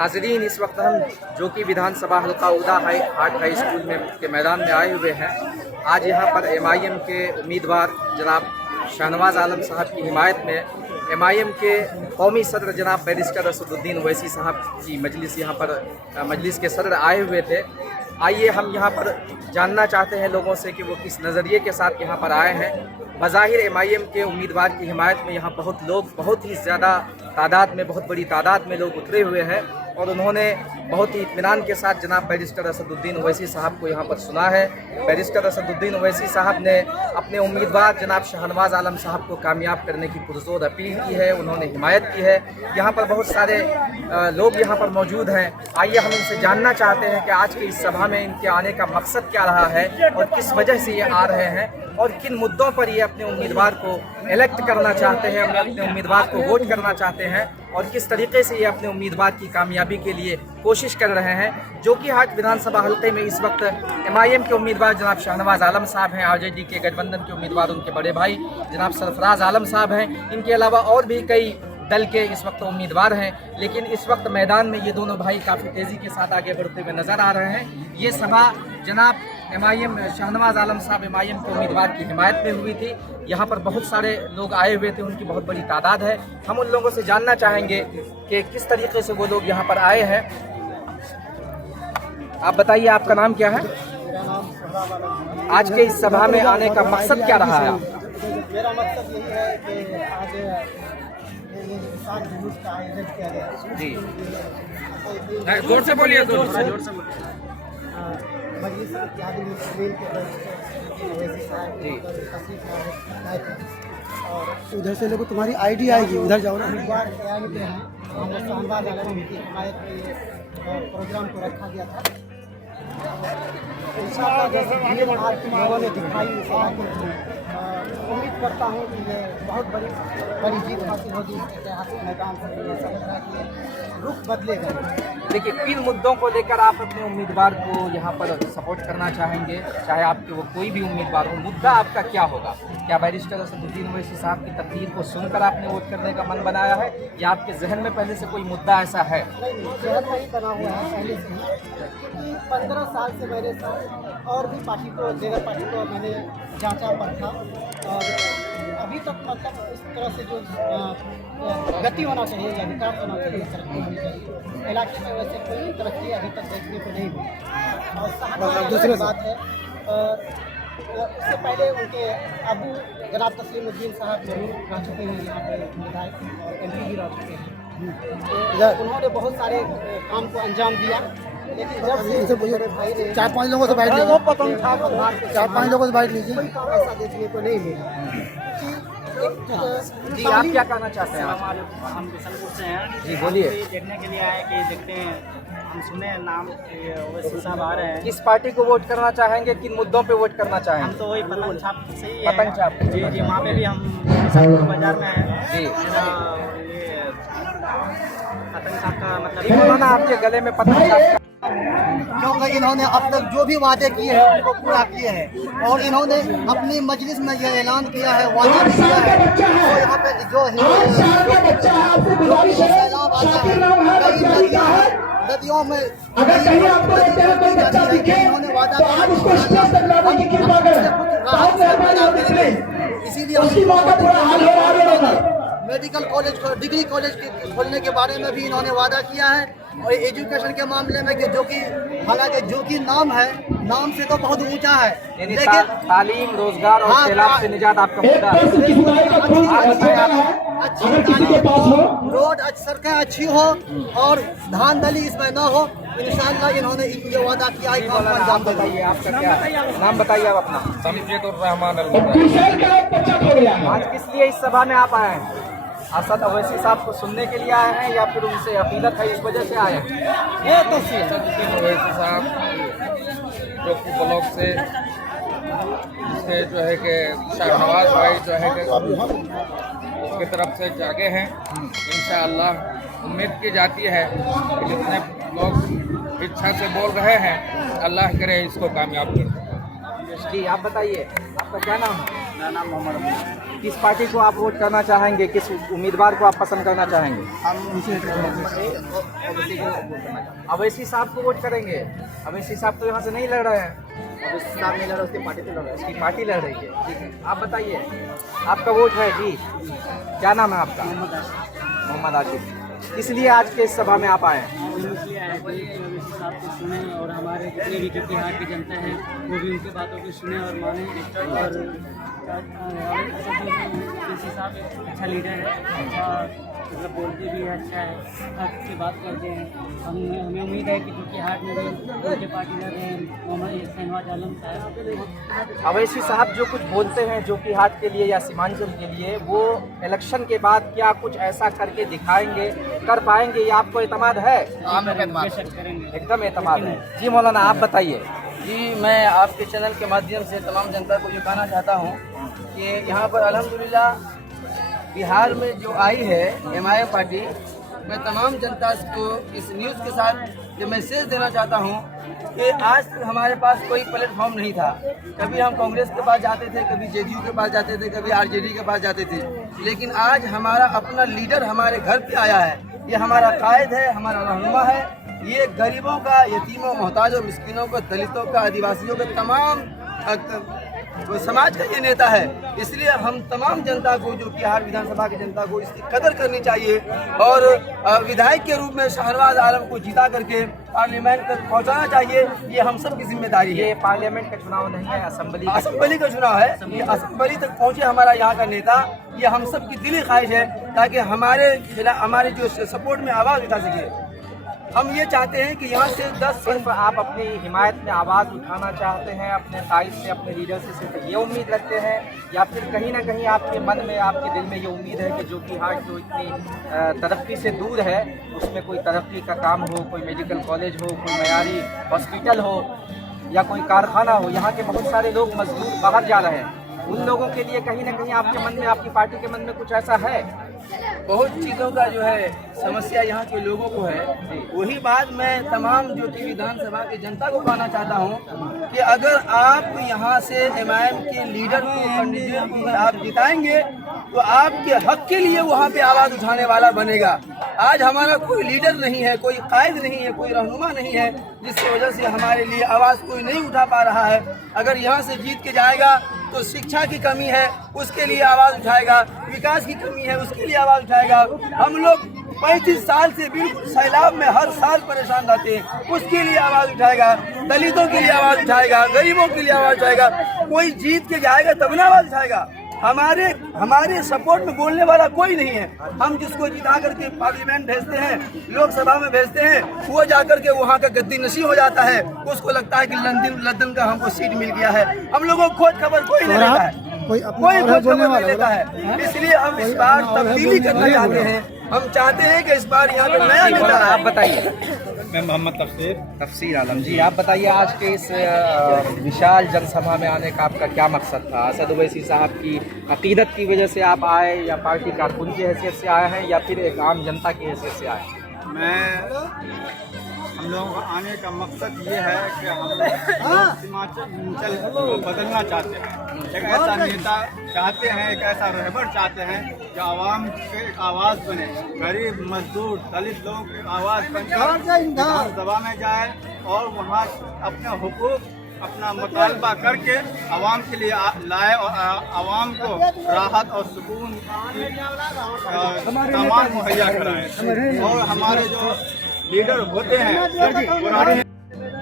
नाज़रीन, इस वक्त हम जो कि विधानसभा हल्का उदा हाई स्कूल में के मैदान में आए हुए हैं। आज यहाँ पर MIM के उम्मीदवार जनाब शाहनवाज़ आलम साहब की हिमायत में MIM के कौमी सदर जनाब बैरिस्टर असदुद्दीन ओवैसी साहब की मजलिस यहाँ पर मजलिस के सदर आए हुए थे। आइए हम यहाँ पर जानना चाहते हैं लोगों से कि वो किस नज़रिए के साथ यहाँ पर आए हैं। बज़ाहिर MIM के उम्मीदवार की हिमायत में यहाँ बहुत ही ज़्यादा तादाद में, बहुत बड़ी तादाद में लोग उतरे हुए हैं और उन्होंने बहुत ही इत्मीनान के साथ जनाब बैरिस्टर असदुद्दीन ओवैसी साहब को यहाँ पर सुना है। बैरिस्टर असदुद्दीन ओवैसी साहब ने अपने उम्मीदवार जनाब शाहनवाज़ आलम साहब को कामयाब करने की पुरजोर अपील की है, उन्होंने हिमायत की है। यहाँ पर बहुत सारे लोग यहाँ पर मौजूद हैं। आइए हम इनसे जानना चाहते हैं कि आज की इस सभा में इनके आने का मकसद क्या रहा है और किस वजह से ये आ रहे हैं और किन मुद्दों पर ये अपने उम्मीदवार को इलेक्ट करना चाहते हैं, अपने उम्मीदवार को वोट करना चाहते हैं और किस तरीके से ये अपने उम्मीदवार की कामयाबी के लिए कोशिश कर रहे हैं। जो कि आज विधानसभा हल्के में इस वक्त MIM के उम्मीदवार जनाब शाहनवाज़ आलम साहब हैं, RJD के गठबंधन के उम्मीदवार उनके बड़े भाई जनाब सरफराज आलम साहब हैं। इनके अलावा और भी कई दल के इस वक्त उम्मीदवार हैं, लेकिन इस वक्त मैदान में ये दोनों भाई काफ़ी तेज़ी के साथ आगे बढ़ते हुए नज़र आ रहे हैं। ये सभा जनाब MIM शाहनवाज़ आलम साहब MIM के उम्मीदवार की हिमायत में हुई थी। यहाँ पर बहुत सारे लोग आए हुए थे, उनकी बहुत बड़ी तादाद है। हम उन लोगों से जानना चाहेंगे कि किस तरीके से वो लोग यहाँ पर आए हैं। आप बताइए, आपका नाम क्या है? आज के इस सभा में आने का मकसद क्या रहा है? मेरा मकसद यही है कि आज किसान जुलूस का आयोजन किया गया जी, जोर से बोलिए, जोर से मजलिस इत्तेहादुल मुस्लिमीन के ओवैसी साहब आए थे और उधर से लोगों तुम्हारी ID आएगी, उधर जाओ ना। उम्मीदवार तैयार पे हैं, हम शाहनवाज़ आलम की हिमायत में ये प्रोग्राम को रखा गया था। इंशाअल्लाह जैसे आज लोगों ने दिखाई, उम्मीद करता हूँ कि ये बहुत बड़ी जीत हासिल होगी। ऐतिहासिक मैदान से ये समझ रहा है कि रुख बदलेगा। देखिए, किन मुद्दों को लेकर आप अपने उम्मीदवार को यहाँ पर सपोर्ट करना चाहेंगे? चाहे आपके वो कोई भी उम्मीदवार हो, मुद्दा आपका क्या होगा? क्या बैरिस्टर असदुद्दीन ओवैसी साहब की तकरीर को सुनकर आपने वोट करने का मन बनाया है या आपके जहन में पहले से कोई मुद्दा ऐसा है? जहन में ही बना हुआ है पहले से ही, क्योंकि 15 साल से मेरे साथ और भी पार्टी को, लेबर पार्टी को मैंने जांचा परखा और अभी तक मतलब इस तरह से जो गति होना चाहिए या विकास होना चाहिए, तरक्की होनी चाहिए, इलाके में वैसे कोई तरक्की अभी तक देखने को नहीं हुई। और दूसरी बात है, इससे पहले उनके अबू जनाब तस्लीमुद्दीन साहब जरूर रह चुके हैं यहाँ पे विधायक और MP भी रह चुके हैं। तो उन्होंने बहुत सारे काम को अंजाम दिया, लेकिन जब से मेरे भाई ने 4-5 लोगों से बाइट लीजिए, 4-5 लोगों से बाइट लीजिए, कोई काम ऐसा देखने को नहीं मिला। जी, आप क्या कहना चाहते हैं? हम बिशनपुर से हैं जी, बोलिए। देखने के लिए आए कि देखते हैं, हम सुने नाम ओवैसी साहब आ रहे हैं। किस पार्टी को वोट करना चाहेंगे, किन मुद्दों पे वोट करना हम चाहेंगे? तो वही पतंग छाप से ही है। पतंग छाप? जी जी, वहाँ पे भी हम बिशनपुर बाजार में हैं जी। ये पतंग छाप का मतलब उन्होंने आपके गले में पतंग छाप? क्योंकि इन्होंने अब तक जो भी वादे किए हैं उनको पूरा किए हैं और इन्होंने अपनी मजलिस में यह ऐलान किया है, वादा किया है। तो यहाँ पे जो सैलाब आता है, कई नदियों में इन्होंने वादा किया, इसीलिए मेडिकल कॉलेज, डिग्री कॉलेज के खोलने के बारे में भी इन्होंने वादा किया है और एजुकेशन के मामले में कि जो कि हालांकि जो कि नाम है, नाम से तो बहुत ऊंचा है, लेकिन तालीम, रोजगार और सैलाब से निजात आपका मुद्दा है। अच्छी तालीम हो, रोड सड़कें अच्छी हो और धांधली इसमें न हो, इंशाअल्लाह इन्होंने ये वादा किया है। नाम बताइए, आपका क्या नाम बताइए आप अपना? शमशेदुर्रहमान। आज किस लिए इस सभा में आप आए हैं? असद ओवैसी साहब को सुनने के लिए आए हैं या फिर उनसे अकीदत है इस वजह से आए हैं? ये तो ओवैसी साहब जो कि ब्लॉक से जो है कि शाहनवाज भाई जो है कि उसकी तरफ से जागे हैं। इंशाअल्लाह उम्मीद की जाती है कि जितने लोग इच्छा से बोल रहे हैं, अल्लाह करे इसको कामयाब करें। जी, आप बताइए, आपका क्या नाम है? मेरा नाम मोहम्मद अबू है। किस पार्टी को आप वोट करना चाहेंगे, किस उम्मीदवार को आप पसंद करना चाहेंगे? अवैसी साहब को वोट करेंगे? अवैसी साहब तो यहाँ से नहीं लड़ रहे हैं। साहब नहीं लड़ रहा, उसकी पार्टी तो लड़ रहा है। उसकी पार्टी लड़ रही है। ठीक है, आप बताइए, आपका वोट है जी? क्या नाम है आपका? मोहम्मद आसिफ। किस लिए आज के इस सभा में आप आए हैं? इसलिए आए थे कि अवैसी साहब को सुने और हमारे जितने भी जो बिहार की जनता है वो भी उनकी बातों को सुने और माने। और अवैसी साहब एक अच्छा लीडर है, अच्छा मतलब बोलते भी है, अच्छा है, हक की बात करते हैं। हमें उम्मीद है कि जो कि हाट में भी उनके पार्टी लड़ रहे हैं मोहम्मद शहनवाज आलम साहब। अवैसी साहब जो कुछ बोलते हैं जो कि हाट के लिए या सीमांचल के लिए, वो इलेक्शन के बाद क्या कुछ ऐसा करके दिखाएंगे, कर पाएंगे, ये आपको एतमाद है? बेशक करेंगे, एकदम एतमाद है। जी मौलाना, आप बताइए। जी, मैं आपके चैनल के माध्यम से तमाम जनता को ये कहना चाहता हूँ कि यहाँ पर अल्हम्दुलिल्लाह बिहार में जो आई है MIM पार्टी, मैं तमाम जनता को इस न्यूज़ के साथ ये मैसेज देना चाहता हूँ कि आज तक हमारे पास कोई प्लेटफॉर्म नहीं था। कभी हम कांग्रेस के पास जाते थे, कभी JDU के पास जाते थे, कभी RJD के पास जाते थे, लेकिन आज हमारा अपना लीडर हमारे घर पे आया है। ये हमारा कायद है, हमारा रहनुमा है। ये गरीबों का, यतीमों, मोहताजों, मिस्किनों का, दलितों का, आदिवासियों का, तमाम समाज का ये नेता है। इसलिए हम तमाम जनता को, जो कि बिहार विधानसभा की जनता को, इसकी कदर करनी चाहिए और विधायक के रूप में शहनवाज आलम को जीता करके पार्लियामेंट तक पहुंचाना चाहिए। ये हम सब की जिम्मेदारी है। ये पार्लियामेंट का चुनाव नहीं है, असेंबली का चुनाव है। ये असेंबली तक पहुंचे हमारा यहाँ का नेता, ये हम सब की दिली ख्वाहिश है, ताकि हमारे जो सपोर्ट में आवाज़ उठा सके। हम ये चाहते हैं कि यहाँ से 10 सिर्फ आप अपनी हिमायत में आवाज़ उठाना चाहते हैं अपने कायद से, अपने लीडर से, सिर्फ ये उम्मीद रखते हैं, या फिर कहीं ना कहीं आपके मन में, आपके दिल में ये उम्मीद है कि जो कि हाट जो इतनी तरक्की से दूर है, उसमें कोई तरक्की का काम हो, कोई मेडिकल कॉलेज हो, कोई मयारी हॉस्पिटल हो, या कोई कारखाना हो? यहाँ के बहुत सारे लोग मजदूर बाहर जा रहे हैं, उन लोगों के लिए कहीं ना कहीं आपके मन में, आपकी पार्टी के मन में कुछ ऐसा है? बहुत चीज़ों का जो है समस्या यहाँ के लोगों को है। वही बात मैं तमाम जो कि विधानसभा की जनता को कहना चाहता हूँ कि अगर आप यहाँ से MIM के लीडर को, कैंडिडेट को आप जिताएंगे तो आपके हक के लिए वहाँ पे आवाज़ उठाने वाला बनेगा। आज हमारा कोई लीडर नहीं है, कोई कायद नहीं है, कोई रहनुमा नहीं है, जिसकी वजह से हमारे लिए आवाज़ कोई नहीं उठा पा रहा है। अगर यहाँ से जीत के जाएगा तो शिक्षा की कमी है, उसके लिए आवाज़ उठाएगा, विकास की कमी है, उसके लिए आवाज़ उठाएगा। हम लोग 35 साल से बिल्कुल सैलाब में हर साल परेशान रहते हैं, उसके लिए आवाज़ उठाएगा, दलितों के लिए आवाज़ उठाएगा, गरीबों के लिए आवाज़ उठाएगा। कोई जीत के जाएगा तब ना आवाज़ उठाएगा। हमारे सपोर्ट में बोलने वाला कोई नहीं है। हम जिसको जिता करके पार्लियामेंट भेजते हैं, लोकसभा में भेजते हैं, वो जाकर के वहाँ का गद्दी नशी हो जाता है। उसको लगता है कि लंदन का हमको सीट मिल गया है। हम लोगों को खोज खबर कोई नहीं लेता है, कोई खोज खबर नहीं लेता है। इसलिए हम इस बार तब्दीली करना चाहते हैं। हम चाहते हैं कि इस बार यहाँ पे नया नेता। आप बताइए। मैं मोहम्मद तफसीर आलम जी, आप बताइए, आज के इस विशाल जनसभा में आने का आपका क्या मकसद था? असद ओवैसी साहब की अकीदत की वजह से आप आए, या पार्टी कारकुन की हैसियत से आए हैं, या फिर एक आम जनता की हैसियत से आए हैं? हम लोगों का आने का मकसद ये है कि हम लोग सीमांचल को बदलना चाहते हैं। एक ऐसा नेता चाहते हैं, एक ऐसा रहबर चाहते हैं जो आवाम के एक आवाज़ बने, गरीब, मजदूर, दलित लोगों की आवाज़ बनकर विधानसभा में जाए और वहाँ अपने हुकूक, अपना मुतालबा करके आवाम के लिए लाए और आवाम को राहत और सुकून की सामान मुहैया कराए। और हमारे जो लीडर होते हैं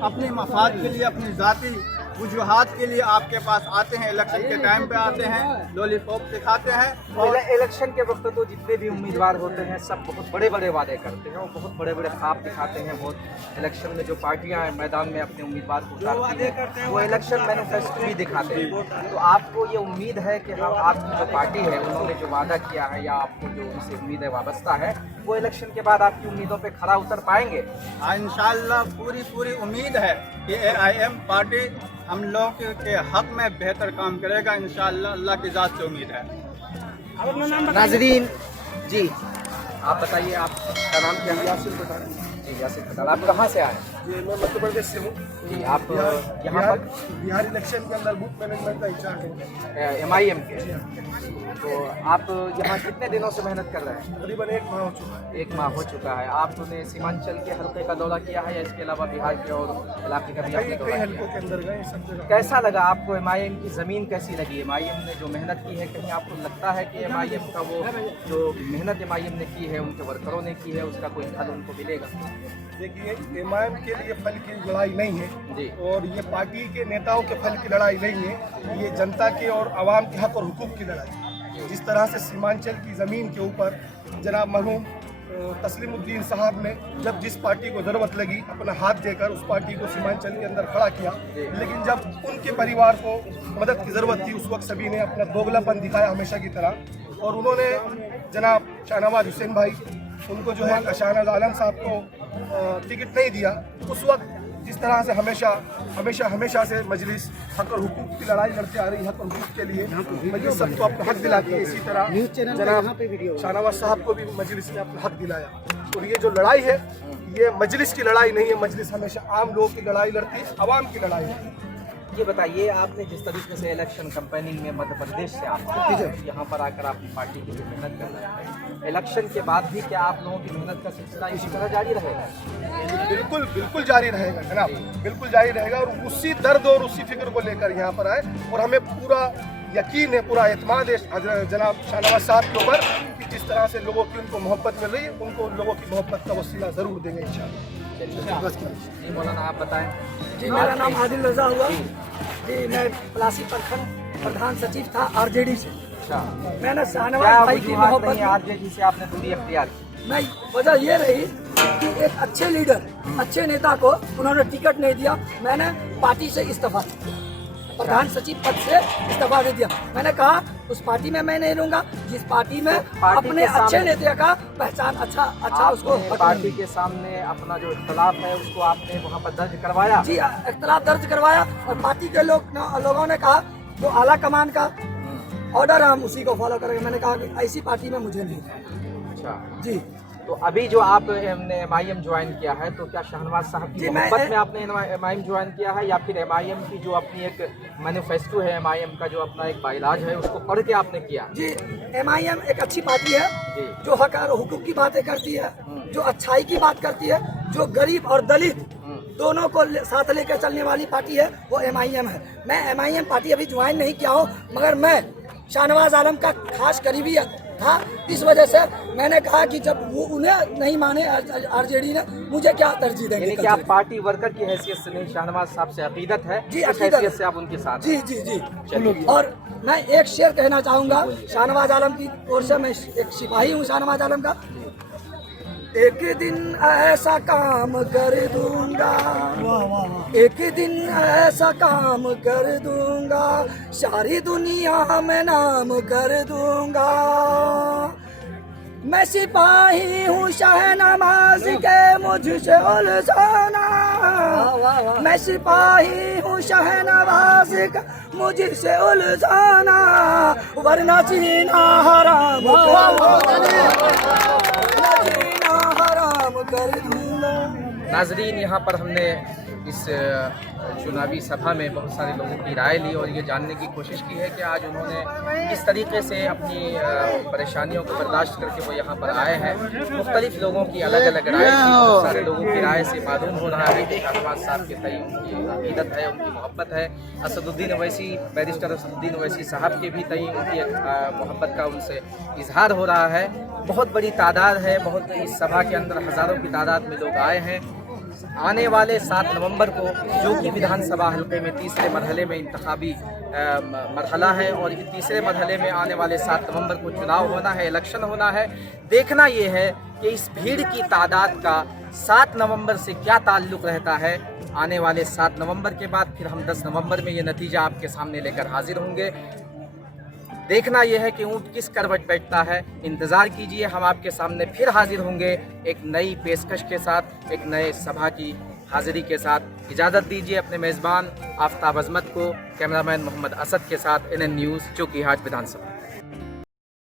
अपने मफाद के लिए, अपनी ज़ाती वजूहात के लिए आपके पास आते हैं, इलेक्शन के टाइम पे आते हैं, लॉलीपॉप दिखाते हैं। और इलेक्शन के वक्त तो जितने भी उम्मीदवार होते हैं सब बहुत बड़े बड़े वादे करते हैं और बहुत बड़े बड़े ख्वाब दिखाते हैं। बहुत इलेक्शन में जो पार्टियां हैं मैदान में अपने उम्मीदवार को उतारती हैं, वो इलेक्शन मैनिफेस्टो भी दिखाते हैं। तो आपको ये उम्मीद है कि हम, आपकी जो पार्टी है उन्होंने जो वादा किया है या आपको जो उनसे उम्मीद है वाबस्ता है, वो इलेक्शन के बाद आपकी उम्मीदों पर खरा उतर पाएंगे? इंशाअल्लाह पूरी उम्मीद है कि AIM पार्टी हम लोग के हक में बेहतर काम करेगा इंशाअल्लाह। अल्लाह की ज़ात से उम्मीद है। नाजरीन जी, आप बताइए, आपका नाम क्या है? यासिर बताएं जी। यासिर, आप कहाँ से आए? ये मैं मध्य प्रदेश से हूँ। जी, आप यहाँ पर बिहार इलेक्शन के अंदर बूथ मैनेजमेंट का इंचार्ज हूँ। MIM के। तो आप यहाँ कितने दिनों से मेहनत कर रहे हैं? तकरीबन 1 माह हो चुका है। 1 माह हो चुका है। आपने सीमांचल के हल्के का दौरा किया है या इसके अलावा बिहार के और इलाके का भी आपने कई दौरा किया? हल्कों के अंदर गए, सब जगह। कैसा लगा आपको? MIM की ज़मीन कैसी लगी? MIM ने जो मेहनत की है, कहीं आपको लगता है कि MIM का वो जो मेहनत MIM ने की है, उनके वर्करों ने की है, उसका कोई फल उनको मिलेगा? देखिए, MIM के लिए फल की लड़ाई नहीं है जी। और ये पार्टी के नेताओं के फल की लड़ाई नहीं है, ये जनता के और आवाम के हक और हुकूक की लड़ाई है। जिस तरह से सीमांचल की ज़मीन के ऊपर जनाब मरहूम तस्लीमुद्दीन साहब ने जब जिस पार्टी को ज़रूरत लगी अपना हाथ देकर उस पार्टी को सीमांचल के अंदर खड़ा किया, लेकिन जब उनके परिवार को मदद की ज़रूरत थी उस वक्त सभी ने अपना दोगलापन दिखाया हमेशा की तरह। और उन्होंने जनाब शाहनवाज हुसैन भाई उनको जो है शाहनवाज आलम साहब को टिकट नहीं दिया। उस वक्त जिस तरह से हमेशा से मजलिस हक और हुकूक की लड़ाई लड़ते आ रही है, हक और हुकूक के लिए मजलिस सबको अपना हक दिलाती है, इसी तरह जनाब शाहनवाज साहब को भी मजलिस ने अपना हक दिलाया। और ये जो लड़ाई है ये मजलिस की लड़ाई नहीं है, मजलिस हमेशा आम लोगों की लड़ाई लड़ती है, आवाम की लड़ाई है। ये बताइए, आपने जिस तरीके से इलेक्शन कैंपेनिंग में मध्य प्रदेश से आप यहाँ पर आकर अपनी पार्टी की जो मेहनत कर रहे हैं, इलेक्शन के बाद भी क्या आप लोगों की मेहनत का सिलसिला इसी तरह जारी रहेगा? बिल्कुल जारी रहेगा जनाब, बिल्कुल जारी रहेगा। और उसी दर्द और उसी फिक्र को लेकर यहाँ पर आए और हमें पूरा यकीन है, पूरा एतमाद है जनाब शाहनवाज साहब के ऊपर कि जिस तरह से लोगों की उनको मोहब्बत मिल रही है, उनको लोगों की मोहब्बत का वसीला ज़रूर देंगे इंशाअल्लाह। जी मौलाना, आप बताएं। जी, मेरा नाम आदिल रजा हुआ जी। मैं पलासी प्रखंड प्रधान सचिव था RJD से। अच्छा, मैंने क्या शाहनवाज भाई की वजूहात मोहब्बत नहीं RJD से आपने दूरी अख्तियार की? नहीं, वजह ये रही कि एक अच्छे लीडर, अच्छे नेता को उन्होंने टिकट नहीं दिया। मैंने पार्टी से इस्तीफा, प्रधान सचिव पद से इस्तीफा दे दिया। मैंने कहा उस पार्टी में मैं नहीं रहूंगा जिस पार्टी में अपने अच्छे नेता का पहचान अच्छा उसको पार्टी के सामने अपना जो इख्तलाफ है उसको आपने वहाँ पर दर्ज करवाया? जी, इख्तलाफ दर्ज करवाया और पार्टी के लोगों ने कहा जो आला कमान का ऑर्डर है हम उसी को फॉलो करेंगे। मैंने कहा कि ऐसी पार्टी में मुझे नहीं। अच्छा जी, तो अभी जो आपने MIM ज्वाइन किया है, तो क्या शाहनवाज साहब की मोहब्बत में आपने MIM ज्वाइन किया है या फिर MIM की जो अपनी एक मैनिफेस्टो है, MIM का जो अपना एक बाइलाज है उसको पढ़ के आपने किया? जी, MIM एक अच्छी पार्टी है जी। जो हक और हुकूक की बातें करती है, जो अच्छाई की बात करती है, जो गरीब और दलित दोनों को साथ लेकर चलने वाली पार्टी है, वो MIM है। मैं MIM पार्टी अभी ज्वाइन नहीं किया हूँ, मगर मैं शाहनवाज आलम का खास करीबी था। इस वजह से मैंने कहा कि जब वो उन्हें नहीं माने RJD ने, मुझे क्या तरजीह देंगे? यानी कि आप पार्टी वर्कर की हैसियत से नहीं, शाहनवाज साहब से अकीदत है, जी, इस अकीदत हैसियत से आप उनके साथ हैं। जी। और मैं एक शेर कहना चाहूँगा शाहनवाज आलम की ओर से। मैं एक सिपाही हूँ शाहनवाज आलम का। एक दिन ऐसा काम कर दूंगा, एक दिन ऐसा काम कर दूंगा, सारी दुनिया में नाम कर दूंगा। मैं सिपाही हूँ शाहनवाज के मुझसे उलझाना, मैं सिपाही हूँ शाहनवाज का मुझसे उलझाना, वरना जीना हराम कर दूंगा। नाजरीन, यहाँ पर हमने इस चुनावी सभा में बहुत सारे लोगों की राय ली और ये जानने की कोशिश की है कि आज उन्होंने किस तरीके से अपनी परेशानियों को बर्दाश्त करके वो यहाँ पर आए हैं। मुख्तलिफ लोगों की अलग अलग राय थी। बहुत सारे लोगों की राय से मालूम हो रहा है कि शाहनवाज साहब के तय उनकी अकीदत है, उनकी मोहब्बत है। असदुद्दीन ओवैसी, बैरिस्टर असदुद्दीन ओवैसी साहब के भी तय उनकी मोहब्बत का उनसे इजहार हो रहा है। बहुत बड़ी तादाद है, बहुत इस सभा के अंदर हज़ारों की तादाद में लोग आए हैं। आने वाले 7 नवंबर को जो कि विधानसभा हल्के में तीसरे मरहले में इंतखाबी मरहला है और तीसरे मरहले में आने वाले 7 नवंबर को चुनाव होना है, इलेक्शन होना है। देखना ये है कि इस भीड़ की तादाद का 7 नवंबर से क्या ताल्लुक़ रहता है। आने वाले 7 नवंबर के बाद फिर हम 10 नवंबर में ये नतीजा आपके सामने लेकर हाजिर होंगे। देखना यह है कि ऊँट किस करवट बैठता है। इंतज़ार कीजिए, हम आपके सामने फिर हाजिर होंगे एक नई पेशकश के साथ, एक नए सभा की हाजिरी के साथ। इजाज़त दीजिए अपने मेज़बान आफ्ताब अजमत को, कैमरामैन मोहम्मद असद के साथ NN न्यूज़ चौकीहाट विधानसभा।